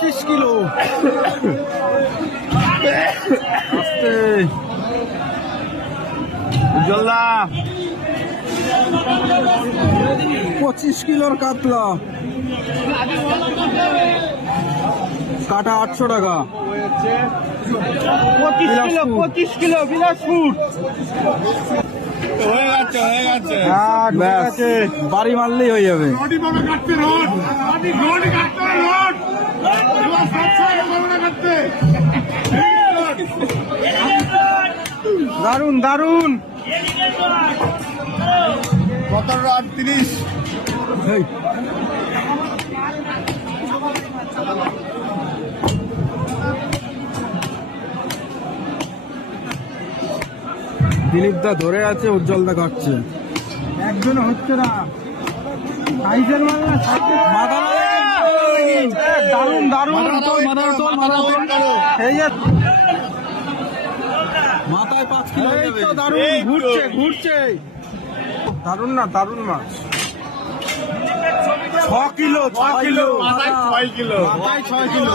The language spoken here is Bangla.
25 কিলো। উজ্জ্বলদা 25 কিলোর কাতলা, কাটা 800 টাকা। 25 কিলো বিলাসপুর। হয়ে গেছে ব্যাস, বাড়ি মারলেই হয়ে যাবে। দারুন দারুন। 17:38। দিলীপ দা ধরে আছে, উজ্জ্বল দা কাটছে। একজন হচ্ছে না, সাইজের মাল না, দারুন দারুন। মাথায় 5 কিলো হয়ে যাবে। দারুন, ঘুরছে ঘুরছে। দারুন না, দারুন মাছ। 6 কিলো, 6 কিলো, মাথায় 6 কিলো। মাথায় 6 কিলো।